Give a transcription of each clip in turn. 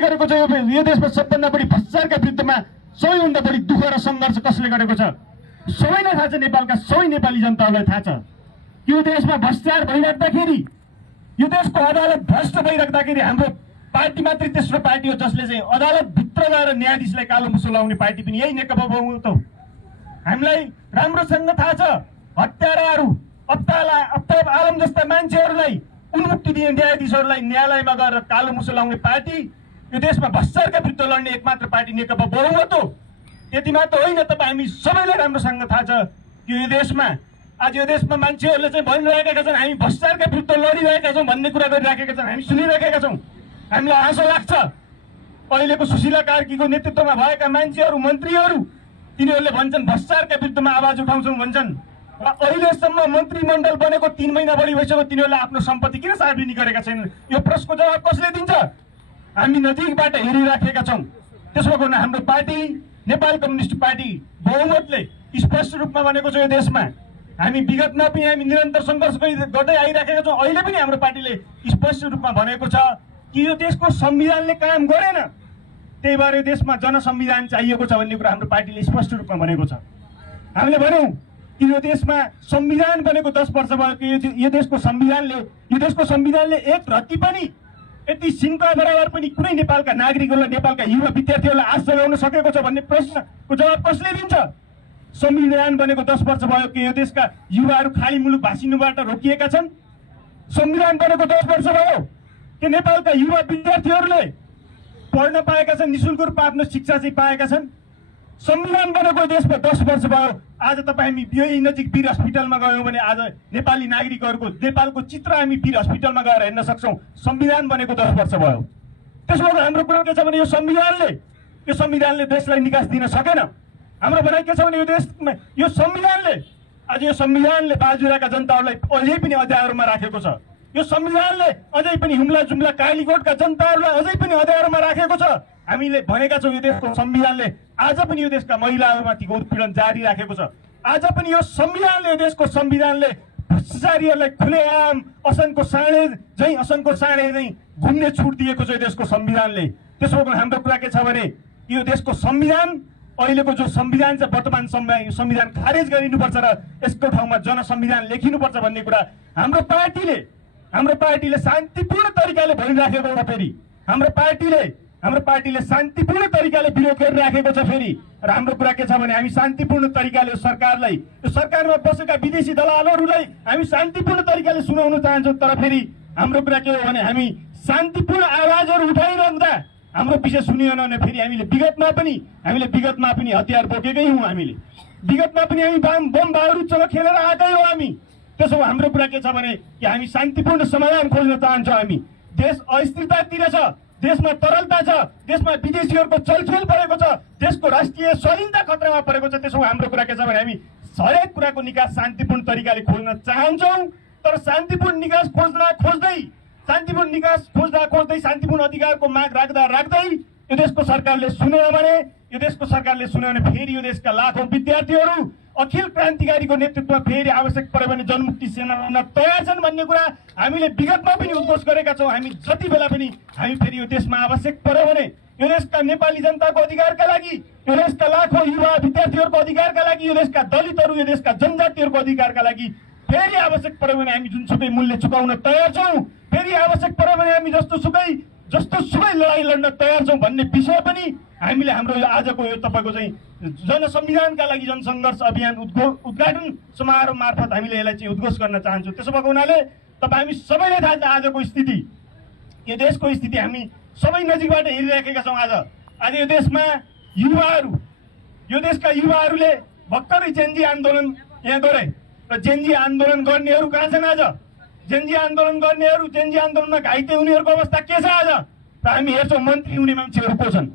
गरेको छ यो देशमा सबभन्दा बढी भ्रष्टाचारका विरुद्धमा सबैभन्दा बढी दुःख र सङ्घर्ष कसले गरेको छ? सबैलाई थाहा छ, नेपालका सबै नेपाली जनताहरूलाई थाहा छ। यो देशमा भ्रष्टाचार भइराख्दाखेरि, यो देशको अदालत भ्रष्ट भइराख्दाखेरि हाम्रो पार्टी मात्रै तेस्रो पार्टी हो जसले चाहिँ अदालतभित्र गएर न्यायाधीशलाई कालो मुसो लाउने पार्टी पनि यही नेकपा बहुमत हो। हामीलाई राम्रोसँग थाहा छ, हत्याराहरू अफ्ताब आलम जस्ता मान्छेहरूलाई उन्मुक्ति दिने न्यायाधीशहरूलाई न्यायालयमा गएर कालो मुसो लाउने पार्टी, यो देशमा भ्रष्टाचारका विरुद्ध लड्ने एकमात्र पार्टी नेकपा बहुमत हो। त्यति मात्र होइन, तपाईँ हामी सबैलाई राम्रोसँग थाहा छ कि यो देशमा आज यो देशमा मान्छेहरूले चाहिँ भनिरहेका छन् हामी भ्रष्टाचारका विरुद्ध लडिरहेका छौँ भन्ने कुरा गरिराखेका छन्, हामी सुनिरहेका छौँ। हामीलाई आशा लाग्छ अहिलेको सुशीला कार्कीको नेतृत्वमा भएका मान्छेहरू, मन्त्रीहरू, तिनीहरूले भन्छन् भ्रष्टाचारका विरुद्धमा आवाज उठाउँछौँ भन्छन्। र अहिलेसम्म मन्त्रीमण्डल बनेको 3 महिना बढी भइसक्यो, तिनीहरूले आफ्नो सम्पत्ति किन सार्वजनिक गरेका छैनन्? यो प्रश्नको जवाब कसले दिन्छ? हामी नजिकबाट हेरिराखेका छौँ। त्यसो गर्न हाम्रो पार्टी नेपाल कम्युनिस्ट पार्टी बहुमतले स्पष्ट रूपमा भनेको छ यो देशमा हामी विगतमा पनि हामी निरन्तर सङ्घर्ष गर्दै आइराखेका छौँ। अहिले पनि हाम्रो पार्टीले स्पष्ट रूपमा भनेको छ कि यो देशको संविधानले काम गरेन, त्यही भएर यो देशमा जनसंविधान चाहिएको छ भन्ने कुरा हाम्रो पार्टीले स्पष्ट रूपमा भनेको छ। हामीले भन्यौँ कि यो देशमा संविधान बनेको 10 वर्ष भयो कि यो देशको संविधानले एक रत्ती पनि यति सिंहका बराबर पनि कुनै नेपालका नागरिकहरूलाई, नेपालका युवा विद्यार्थीहरूलाई आश जगाउन सकेको छ भन्ने प्रश्नको जवाब कसले दिन्छ? संविधान बनेको 10 वर्ष भयो कि यो देशका युवाहरू खाली मुलुक भासिनुबाट रोकिएका छन्? संविधान बनेको 10 वर्ष भयो कि नेपालका युवा विद्यार्थीहरूले पढ्न पाएका छन्, निःशुल्क रूपमा आफ्नो शिक्षा चाहिँ पाएका छन्? संविधान बनेको देशमा 10 वर्ष भयो। आज तपाईँ हामी यही नजिक वीर हस्पिटलमा गयौँ भने आज नेपाली नागरिकहरूको नेपालको चित्र हामी वीर हस्पिटलमा गएर हेर्न सक्छौँ। संविधान बनेको 10 वर्ष भयो। त्यसो भए हाम्रो कुरा के छ भने यो संविधानले देशलाई निकास दिन सकेन। हाम्रो भनाइ के छ भने यो संविधानले बाजुराका जनताहरूलाई अझै पनि अँध्यारोमा राखेको छ। यो संविधानले अझै पनि हुम्ला जुम्ला कालीकोटका जनताहरूलाई अझै पनि अँध्यारोमा राखेको छ। हामीले भनेका छौँ यो देशको संविधानले आज पनि यो देशका महिलाहरूमाथिको उत्पीडन जारी राखेको छ। आज पनि यो देशको संविधानले भ्रष्टाचारीहरूलाई खुलेआम असनको साँडे चाहिँ घुम्ने छुट दिएको छ यो देशको संविधानले। त्यसो भए हाम्रो कुरा के छ भने यो देशको संविधान, अहिलेको जो संविधान छ वर्तमान संविधान खारेज गरिनुपर्छ र यसको ठाउँमा जनसंविधान लेखिनुपर्छ भन्ने कुरा हाम्रो पार्टीले शान्तिपूर्ण तरिकाले भनिराखेको छ। फेरि हाम्रो पार्टीले शान्तिपूर्ण तरिकाले विरोध गरिराखेको छ। फेरि र हाम्रो कुरा के छ भने हामी शान्तिपूर्ण तरिकाले सरकारमा बसेका विदेशी दलालहरूलाई हामी शान्तिपूर्ण तरिकाले सुनाउन चाहन्छौँ। तर फेरि हाम्रो कुरा के हो भने हामी शान्तिपूर्ण आवाजहरू उठाइरहँदा हाम्रो विषय सुनिएन भने फेरि हामीले विगतमा पनि हतियार बोकेकै हौँ। हामीले विगतमा पनि हामी बम बारुदसँग खेलेर आएकै हो हामी। त्यसो हाम्रो कुरा के छ भने कि हामी शान्तिपूर्ण समाधान खोज्न चाहन्छौँ। हामी देश अस्थिरतातिर छ, देशमा तरलता छ, देशमा विदेशीहरूको चलखेल परेको छ, देशको राष्ट्रिय स्वाधीनता खतरामा परेको छ। त्यसो हाम्रो कुरा के छ भने हामी हरेक कुराको निकास शान्तिपूर्ण तरिकाले खोज्न चाहन्छौँ। तर शान्तिपूर्ण निकास खोज्दै शान्तिपूर्ण अधिकारको माग राख्दै यो देशको सरकारले सुनेन भने फेरि यो देशका लाखौँ विद्यार्थीहरू अखिल क्रान्तिकारीको नेतृत्वमा फेरि आवश्यक पर्यो भने जनमुक्ति सेना बन्न तयार छन् भन्ने कुरा हामीले विगतमा पनि उद्घोष गरेका छौँ। हामी जति बेला पनि हामी फेरि यो देशमा आवश्यक पर्यो भने यो देशका नेपाली जनताको अधिकारका लागि, यो देशका लाखौँ युवा विद्यार्थीहरूको अधिकारका लागि, यो देशका दलितहरू, यो देशका जनजातिहरूको अधिकारका लागि फेरि आवश्यक पर्यो भने हामी जुनसुकै मूल्य चुकाउन तयार छौँ। फेरि आवश्यक पर्यो भने हामी जस्तोसुकै लडाइँ लड्न तयार छौँ भन्ने विषय पनि हामीले हाम्रो आजको यो तपाईँको चाहिँ जनसंविधानका लागि जनसङ्घर्ष अभियान उद्घाटन समारोह मार्फत हामीले यसलाई चाहिँ उद्घोष गर्न चाहन्छौँ। त्यसो भएको हुनाले तपाईँ हामी सबैलाई थाहा छ आजको स्थिति, यो देशको स्थिति हामी सबै नजिकबाट हेरिराखेका छौँ। आज यो देशमा यो देशका युवाहरूले भर्खरै जेनजी आन्दोलन यहाँ गरे र जेनजी आन्दोलन गर्नेहरू कहाँ छन्? आज जेनजी आन्दोलनमा घाइते हुनेहरूको अवस्था के छ? आज र हामी हेर्छौँ मन्त्री हुने मान्छेहरू को छन्?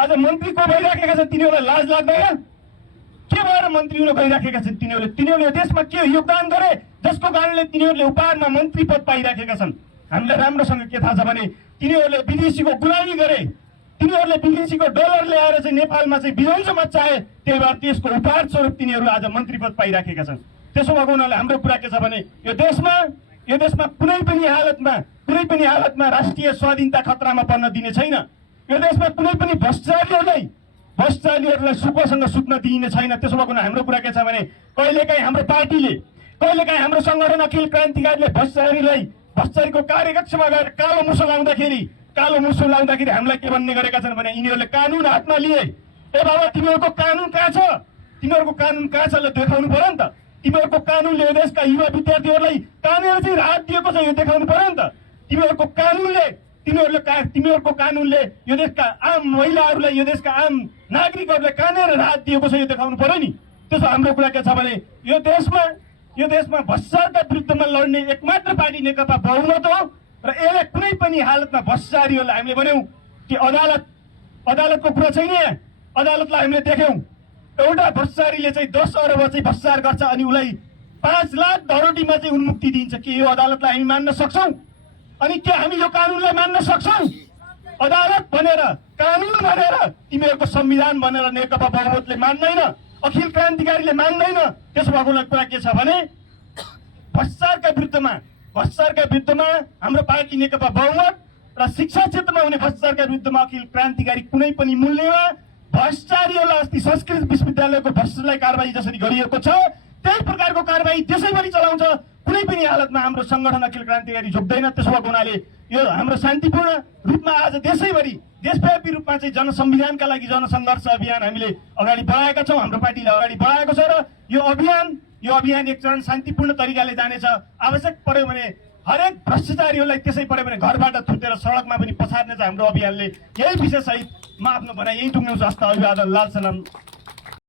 आज मन्त्री को भइराखेका छन्? तिनीहरूलाई लाज लाग्दैन? के भएर मन्त्री हुन गइराखेका छन्? तिनीहरूले देशमा के योगदान गरे जसको कारणले तिनीहरूले उपहारमा मन्त्री पद पाइराखेका छन्? हामीलाई राम्रोसँग के थाहा छ भने तिनीहरूले विदेशीको गुलामी गरे, तिनीहरूले विदेशीको डलर ल्याएर चाहिँ नेपालमा चाहिँ विध्वंस मचाए, त्यही भएर त्यसको उपहार स्वरूप तिनीहरू आज मन्त्री पद पाइराखेका छन्। त्यसो भएको हुनाले हाम्रो कुरा के छ भने यो देशमा कुनै पनि हालतमा राष्ट्रिय स्वाधीनता खतरामा पर्न दिने छैन। यो देशमा कुनै पनि भ्रष्टाचारीहरूलाई सुखसँग सुत्न दिइने छैन। त्यसो भएको हाम्रो कुरा के छ भने कहिलेकाहीँ हाम्रो पार्टीले, कहिलेकाहीँ हाम्रो संगठन अखिल क्रान्तिकारीले भ्रष्टाचारीको कार्यकक्षमा गएर कालो मुसो लाउँदाखेरि हामीलाई के भन्ने गरेका छन् भने यिनीहरूले कानुन हातमा लिए। ए बाबा, तिमीहरूको कानुन कहाँ छ? तिमीहरूको कानुन कहाँ छ देखाउनु पर्यो नि त। तिमीहरूको कानुनले यो देशका युवा विद्यार्थीहरूलाई कहाँनिर चाहिँ राहत दिएको छ यो देखाउनु पर्यो नि त। तिमीहरूको कानुनले यो देशका आम महिलाहरूलाई, यो देशका आम नागरिकहरूलाई कहाँनिर राहत दिएको छ यो देखाउनु पर्यो नि। त्यसो हाम्रो कुरा के छ भने यो देशमा भ्रष्टाचारका विरुद्धमा लड्ने एकमात्र पार्टी नेकपा बहुमत हो र यसले कुनै पनि हालतमा भ्रष्टाचारीहरूलाई हामीले भन्यौँ कि अदालतको कुरा छैन। अदालतलाई हामीले देख्यौँ एउटा भ्रष्टाचारीले चाहिँ 10 अरब चाहिँ भ्रष्टाचार गर्छ अनि उसलाई 5 लाख धरोटीमा चाहिँ उन्मुक्ति दिन्छ। के यो अदालतलाई हामी मान्न सक्छौँ? अनि के हामी यो कानुनलाई मान्न सक्छौँ? अदालत भनेर, कानुन भनेर तिमीहरूको संविधान भनेर नेकपा बहुमतले मान्दैन, अखिल क्रान्तिकारीले मान्दैन। त्यसो भएको कुरा के छ भने भ्रष्टाचारका विरुद्धमा हाम्रो पार्टी नेकपा बहुमत र शिक्षा क्षेत्रमा हुने भ्रष्टाचारका विरुद्धमा अखिल क्रान्तिकारी कुनै पनि मूल्यमा भ्रष्टाचारीहरूलाई अस्ति संस्कृत विश्वविद्यालयको भ्रष्टाचारलाई कारबाही जसरी गरिएको छ त्यही प्रकारको कारबाही देशैभरि चलाउँछ। कुनै पनि हालतमा हाम्रो संगठन अखिल क्रान्तिकारी झुक्दैन। त्यसो भएको हुनाले यो हाम्रो शान्तिपूर्ण रूपमा आज देशव्यापी रूपमा चाहिँ जनसंविधानका लागि जनसङ्घर्ष अभियान हामीले अगाडि बढाएका छौँ। हाम्रो पार्टीले अगाडि बढाएको छ र यो अभियान एक चरण शान्तिपूर्ण तरिकाले जानेछ। आवश्यक पर्यो भने हरेक भ्रष्टाचारीहरूलाई त्यसै पर्यो भने घरबाट थुतेर सडकमा पनि पछार्ने छ हाम्रो अभियानले। यही विषयसहित म आफ्नो भनाइ यही टुङ्ग्याउँछु। हस्त, अभिवादन, लाल सलाम।